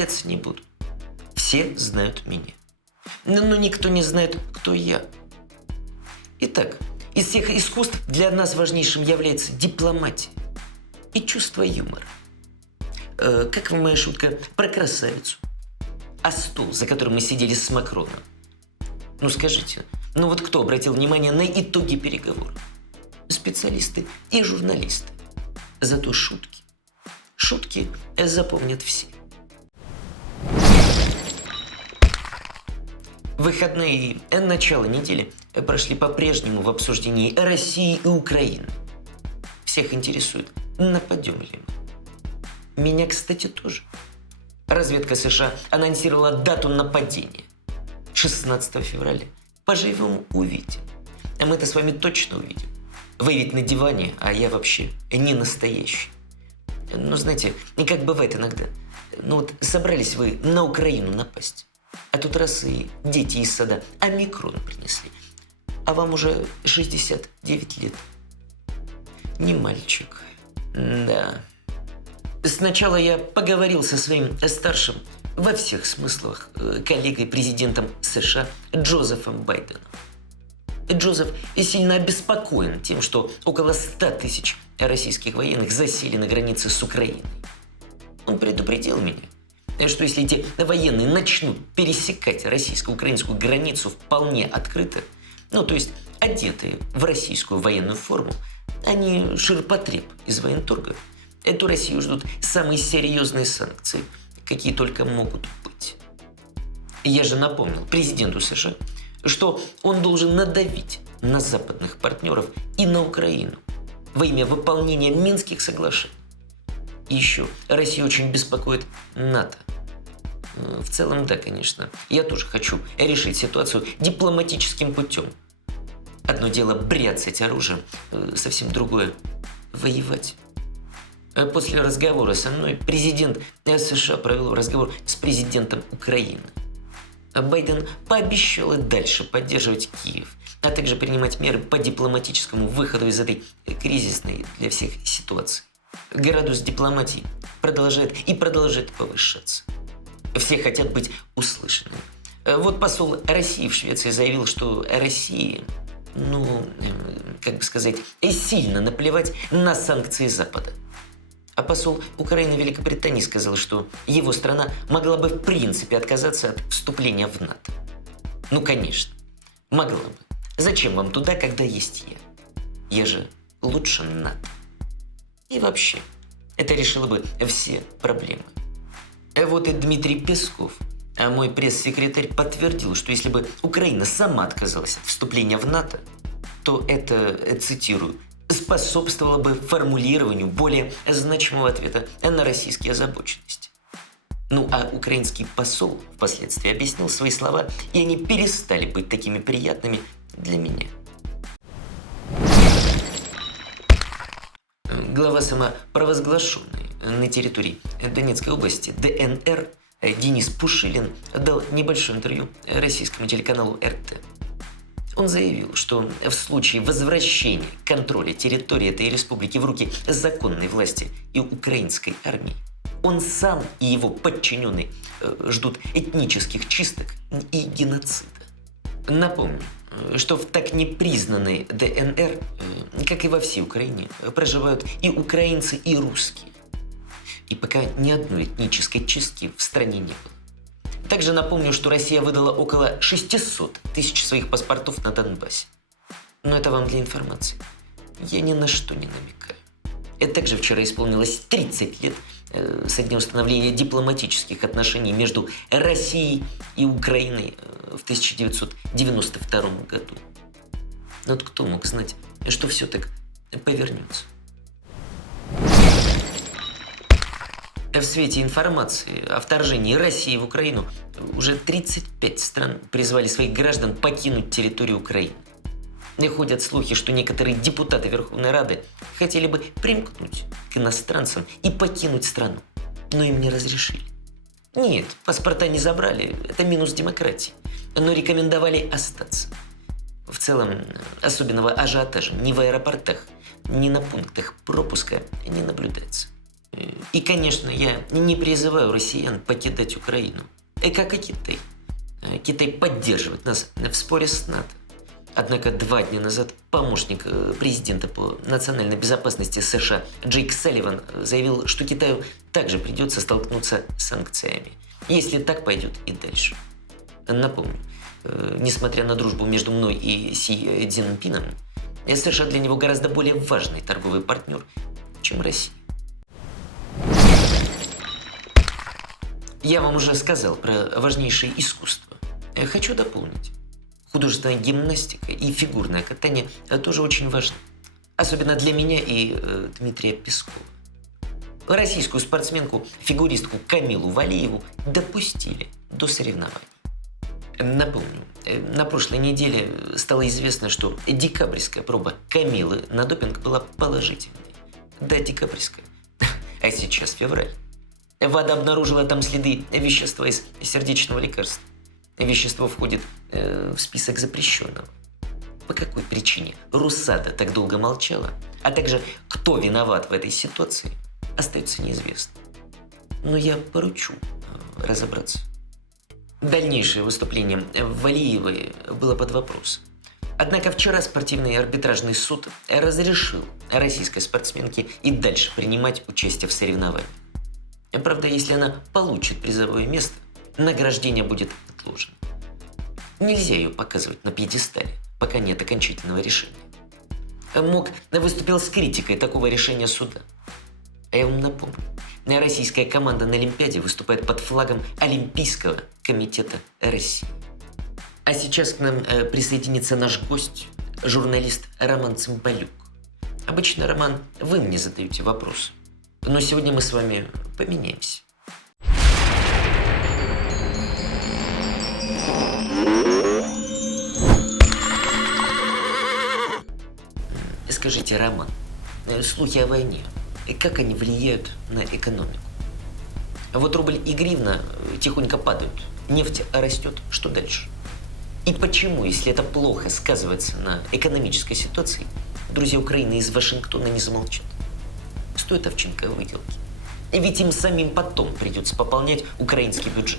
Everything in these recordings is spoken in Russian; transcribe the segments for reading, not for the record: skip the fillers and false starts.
представляться не буду. Все знают меня. Но никто не знает, кто я. Итак, из всех искусств для нас важнейшим является дипломатия и чувство юмора. Как вам моя шутка про красавицу? А стул, за которым мы сидели с Макроном? Ну скажите, вот кто обратил внимание на итоги переговоров? Специалисты и журналисты. Зато шутки запомнят все. Выходные и начало недели прошли по-прежнему в обсуждении России и Украины. Всех интересует, нападем ли мы. Меня, кстати, тоже. Разведка США анонсировала дату нападения. 16 февраля. Поживем, увидим. А мы-то с вами точно увидим. Вы ведь на диване, а я вообще не настоящий. Знаете, не как бывает иногда. Собрались вы на Украину напасть. А тут раз и дети из сада омикрон принесли. А вам уже 69 лет. Не мальчик. Да. Сначала я поговорил со своим старшим во всех смыслах коллегой президентом США Джозефом Байденом. Джозеф сильно обеспокоен тем, что около 100 тысяч российских военных засели на границе с Украиной. Он предупредил меня, что если эти военные начнут пересекать российско-украинскую границу вполне открыто, то есть одетые в российскую военную форму, они ширпотреб из военторга, эту Россию ждут самые серьезные санкции, какие только могут быть. Я же напомнил президенту США, что он должен надавить на западных партнеров и на Украину во имя выполнения Минских соглашений. И еще Россию очень беспокоит НАТО. В целом, да, конечно, я тоже хочу решить ситуацию дипломатическим путем. Одно дело бряцать оружием, совсем другое – воевать. После разговора со мной президент США провел разговор с президентом Украины. Байден пообещал и дальше поддерживать Киев, а также принимать меры по дипломатическому выходу из этой кризисной для всех ситуации. Градус дипломатии продолжает повышаться. Все хотят быть услышаны. Вот посол России в Швеции заявил, что России, сильно наплевать на санкции Запада. А посол Украины в Великобритании сказал, что его страна могла бы в принципе отказаться от вступления в НАТО. Конечно, могла бы. Зачем вам туда, когда есть я? Я же лучше НАТО. И вообще, это решило бы все проблемы. Вот и Дмитрий Песков, мой пресс-секретарь, подтвердил, что если бы Украина сама отказалась от вступления в НАТО, то это, цитирую, способствовало бы формулированию более значимого ответа на российские озабоченности. А украинский посол впоследствии объяснил свои слова, и они перестали быть такими приятными для меня. Глава самопровозглашенной на территории Донецкой области ДНР Денис Пушилин дал небольшое интервью российскому телеканалу РТ. Он заявил, что в случае возвращения контроля территории этой республики в руки законной власти и украинской армии, он сам и его подчиненные ждут этнических чисток и геноцида. Напомню, что в так непризнанной ДНР, как и во всей Украине, проживают и украинцы, и русские. И пока ни одной этнической чистки в стране не было. Также напомню, что Россия выдала около 600 тысяч своих паспортов на Донбассе. Но это вам для информации. Я ни на что не намекаю. Это также вчера исполнилось 30 лет со дня установления дипломатических отношений между Россией и Украиной в 1992 году. Кто мог знать, что все так повернется? В свете информации о вторжении России в Украину уже 35 стран призвали своих граждан покинуть территорию Украины. И ходят слухи, что некоторые депутаты Верховной Рады хотели бы примкнуть к иностранцам и покинуть страну, но им не разрешили. Нет, паспорта не забрали, это минус демократии, но рекомендовали остаться. В целом, особенного ажиотажа ни в аэропортах, ни на пунктах пропуска не наблюдается. И, конечно, я не призываю россиян покидать Украину. Как и Китай. Китай поддерживает нас в споре с НАТО. Однако 2 дня назад помощник президента по национальной безопасности США Джейк Салливан заявил, что Китаю также придется столкнуться с санкциями, если так пойдет и дальше. Напомню, несмотря на дружбу между мной и Си Цзиньпином, США для него гораздо более важный торговый партнер, чем Россия. Я вам уже сказал про важнейшее искусство. Хочу дополнить. Художественная гимнастика и фигурное катание тоже очень важны. Особенно для меня и Дмитрия Пескова. Российскую спортсменку-фигуристку Камилу Валиеву допустили до соревнований. Напомню, на прошлой неделе стало известно, что декабрьская проба Камилы на допинг была положительной. Да, декабрьская. А сейчас февраль. ВАДА обнаружила там следы вещества из сердечного лекарства. Вещество входит в список запрещенного. По какой причине РусАДА так долго молчала, а также кто виноват в этой ситуации, остается неизвестно. Но я поручу разобраться. Дальнейшее выступление Валиевой было под вопросом. Однако вчера спортивный арбитражный суд разрешил российской спортсменке и дальше принимать участие в соревнованиях. Правда, если она получит призовое место, награждение будет отложено. Нельзя ее показывать на пьедестале, пока нет окончательного решения. МОК выступил с критикой такого решения суда. А я вам напомню, российская команда на Олимпиаде выступает под флагом Олимпийского комитета России. А сейчас к нам присоединится наш гость, журналист Роман Цымбалюк. Обычно, Роман, вы мне задаете вопросы, но сегодня мы с вами поменяемся. Скажите, Роман, слухи о войне, как они влияют на экономику? Вот рубль и гривна тихонько падают, нефть растет, что дальше? И почему, если это плохо сказывается на экономической ситуации, друзья Украины из Вашингтона не замолчат? Стоит овчинка выделки. Ведь им самим потом придется пополнять украинский бюджет.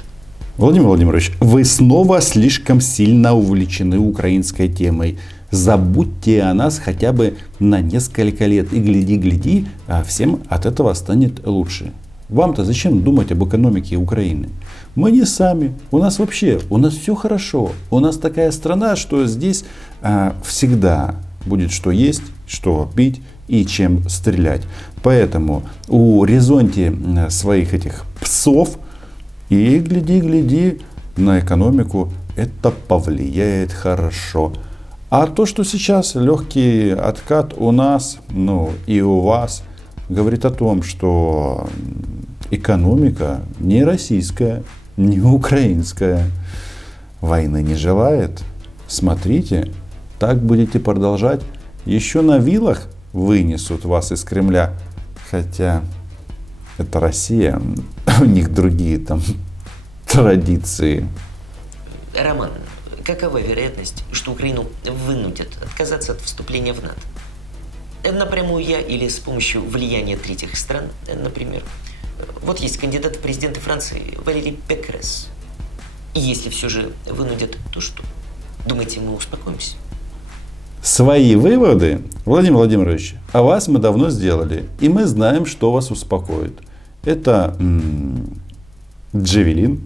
Владимир Владимирович, вы снова слишком сильно увлечены украинской темой. Забудьте о нас хотя бы на несколько лет. И гляди, а всем от этого станет лучше. Вам-то зачем думать об экономике Украины? Мы не сами. У нас все хорошо. У нас такая страна, что здесь всегда будет что есть, что пить и чем стрелять. Поэтому урезоньте своих этих псов и гляди на экономику. Это повлияет хорошо. А то, что сейчас легкий откат у нас, и у вас, говорит о том, что экономика не российская, не украинская, войны не желает. Смотрите, так будете продолжать, еще на вилах вынесут вас из Кремля. Хотя это Россия, у них другие там традиции. Роман, какова вероятность, что Украину вынудят отказаться от вступления в НАТО? Напрямую я или с помощью влияния третьих стран, например. Вот есть кандидат в президенты Франции Валерий Пекрес. И если все же вынудят, то что? Думаете, мы успокоимся? Свои выводы, Владимир Владимирович, о вас мы давно сделали. И мы знаем, что вас успокоит. Это Джавелин,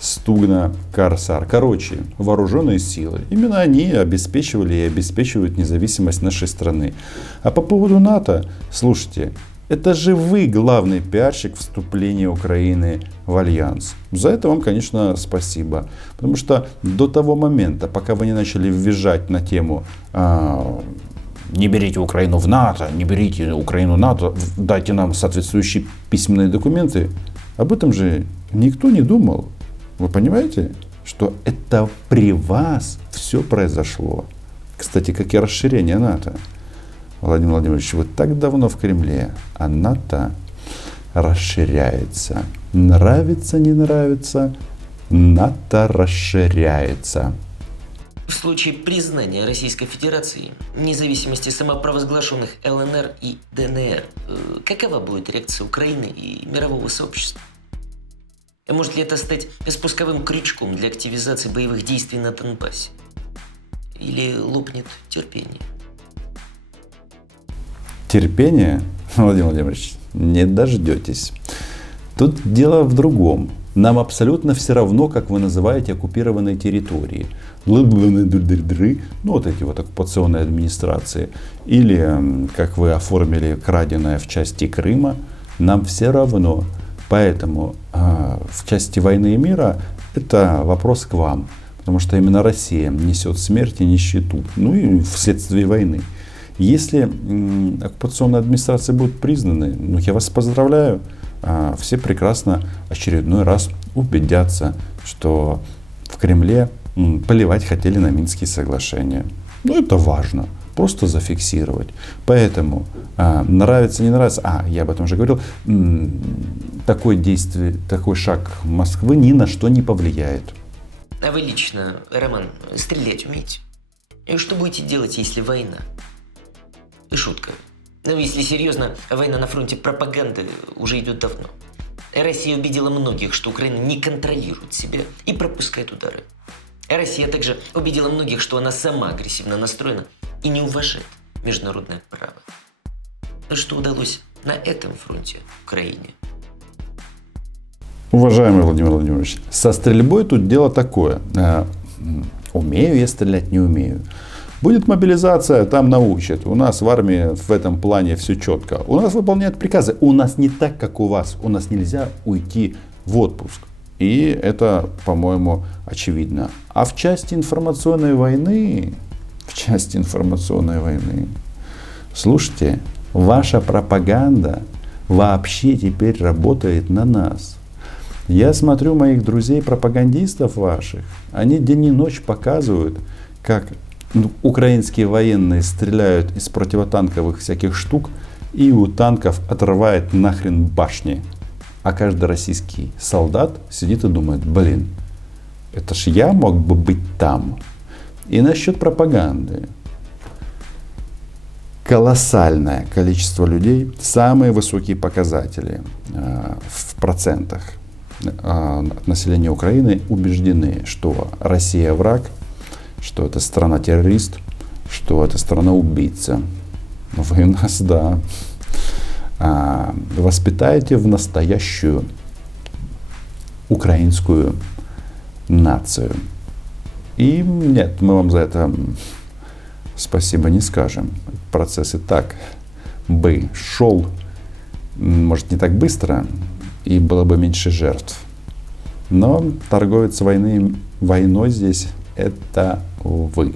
Стугна, Корсар. Короче, вооруженные силы. Именно они обеспечивали и обеспечивают независимость нашей страны. А по поводу НАТО, слушайте, это же вы главный пиарщик вступления Украины в Альянс. За это вам, конечно, спасибо. Потому что до того момента, пока вы не начали визжать на тему «не берите Украину в НАТО, не берите Украину в НАТО, дайте нам соответствующие письменные документы», об этом же никто не думал. Вы понимаете, что это при вас все произошло? Кстати, как и расширение НАТО. Владимир Владимирович, вы так давно в Кремле, а НАТО расширяется. Нравится, не нравится, НАТО расширяется. В случае признания Российской Федерации независимости самопровозглашенных ЛНР и ДНР, какова будет реакция Украины и мирового сообщества? Может ли это стать спусковым крючком для активизации боевых действий на Донбассе? Или лопнет терпение? Терпение, Владимир Владимирович, не дождетесь. Тут дело в другом. Нам абсолютно все равно, как вы называете оккупированные территории. Ну, вот эти вот оккупационные администрации. Или, как вы оформили краденое в части Крыма. Нам все равно. Поэтому в части войны и мира это вопрос к вам. Потому что именно Россия несет смерть и нищету. Ну и вследствие войны. Если оккупационные администрации будут признаны, ну, я вас поздравляю. Все прекрасно очередной раз убедятся, что в Кремле плевать хотели на Минские соглашения. Ну, это важно. Просто зафиксировать. Поэтому нравится, не нравится. Я об этом уже говорил. Такое действие, такой шаг Москвы ни на что не повлияет. А вы лично, Роман, стрелять умеете? И что будете делать, если война? И шутка. Ну, если серьезно, война на фронте пропаганды уже идет давно. Россия убедила многих, что Украина не контролирует себя и пропускает удары. Россия также убедила многих, что она сама агрессивно настроена и не уважает международное право. Но что удалось на этом фронте Украине? Уважаемый Владимир Владимирович, со стрельбой тут дело такое. Умею я стрелять, не умею. Будет мобилизация, там научат. У нас в армии в этом плане все четко. У нас выполняют приказы. У нас не так, как у вас. У нас нельзя уйти в отпуск. И это, по-моему, очевидно. А в части информационной войны, слушайте, ваша пропаганда вообще теперь работает на нас. Я смотрю моих друзей-пропагандистов ваших. Они день и ночь показывают, как украинские военные стреляют из противотанковых всяких штук и у танков отрывает нахрен башни. А каждый российский солдат сидит и думает, блин, это ж я мог бы быть там. И насчет пропаганды. Колоссальное количество людей, самые высокие показатели в процентах населения Украины убеждены, что Россия враг, что это страна-террорист, что это страна-убийца. Вы нас, да, воспитаете в настоящую украинскую нацию. И нет, мы вам за это спасибо не скажем. Процесс и так бы шел, может, не так быстро, и было бы меньше жертв. Но торговец войной здесь — это вы.